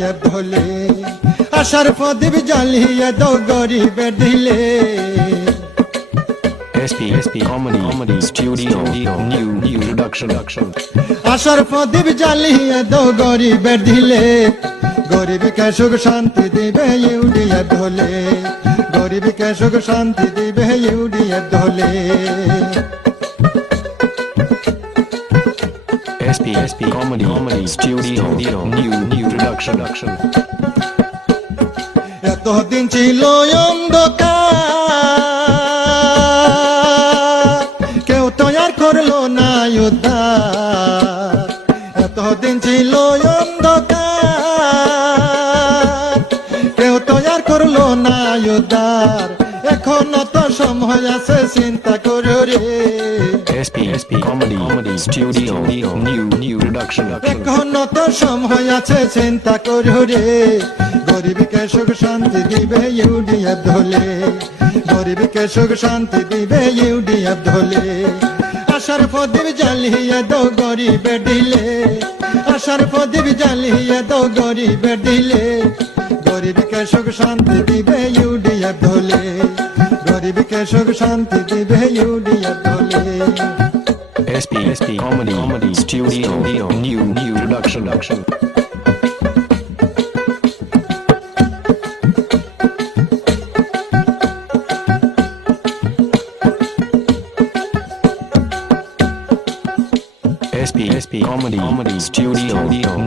ভোলে আশার প্রদীপ জ্বালিয়ে দাও গরিবের দিলে। SP Comedy Studio New Production আশার প্রদীপ জ্বালিয়ে দাও গরিবের দিলে, গরিবকে সুখ শান্তি দিবে ইউডিএফ ধোলে, গরিবকে সুখ শান্তি দিবে UDF ধোলে। SP Comedy Studio New Production এতদিন ছিল অন্ধকার, কেউ তৈয়ার করলো না উদ্ধার। এতদিন ছিল অন্ধকার, কেউ তৈয়ার করলো না উদ্ধার। এখনো তো সময় আছে চিন্তা করো রে, SP Comedy Studio New Production এখনো তো সময় আছে চিন্তা করো রে। গরিবকে সুখ শান্তি দিবে ইউডিএফ ধোলে, গরিবকে সুখ শান্তি দিবে ইউডিএফ ধোলে। আশার প্রদীপ জ্বালিয়ে দাও গরিবের দিলে, আশার প্রদীপ জ্বালিয়ে দাও গরিবের দিলে, গরিবকে সুখ শান্তি দিবে ইউডিএফ ধোলে, গরিবকে সুখ শান্তি দিবে UDF ধোলে। SP Comedy Studio New Production SP Comedy Studio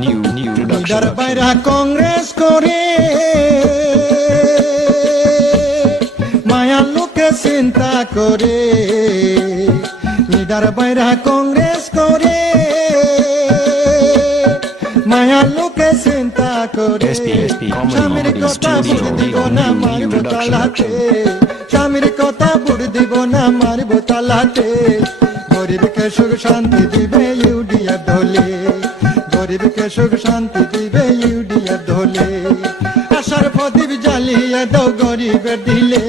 New Production বাইরা কংগ্রেস করে মায়ার লোকে চিন্তা করে, লিডার বাইরা কংগ্রেস করে মায়ার লোকে চিন্তা করে। SP স্বামীর Comedy কথা বুঝ দিব না মারব তালাতে, স্বামীর কথা বুঝ দিব না মারব তালাতে। গরিবকে সুখ শান্তি দিবে ইউডিএফ ধোলে, গরিবকে সুখ শান্তি দিবে ইউডিএফ ধোলে। আশার প্রদীপ জ্বালিয়ে দাও গরিবের দিলে,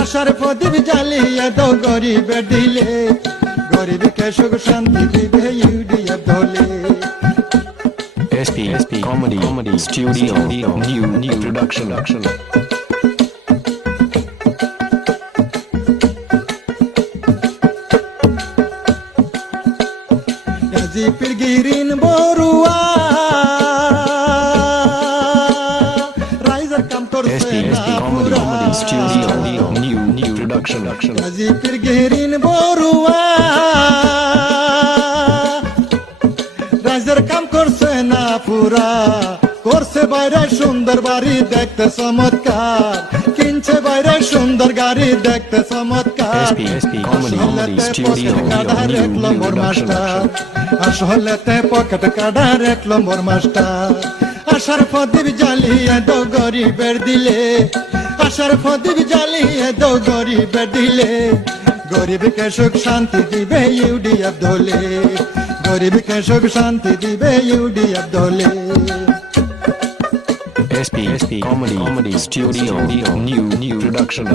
আশার প্রদীপ জ্বালিয়ে দাও গরিবের দিলে, গরিবকে সুখ শান্তি দিবে UDF ধোলে। SP Comedy Studio New Production জিপির গিরিন বড়ুয়া রাইজার কাম করছে SP না পুরা, Comedy Studio New Production জিপির গিরিন বড়ুয়া রাইজার কাম করছে না পুরা। করছে বাইরে সুন্দর বাড়ি দেখতে চমৎকার, কিনছে বাইরে সুন্দর গাড়ি দেখতে চমৎকার। SP Comedy Studio এক নম্বর মাস্টার, আসলেতে পকেট কাটার এক নম্বর মাস্টার। আশার প্রদীপ জ্বালিয়ে দাও গরিবের দিলে, আশার প্রদীপ জ্বালিয়ে দাও গরিবের দিলে, গরিবকে সুখ শান্তি দিবে ইউডিএফ ধোলে, গরিবকে সুখ শান্তি দিবে UDF ধোলে। SP Comedy Studio New Production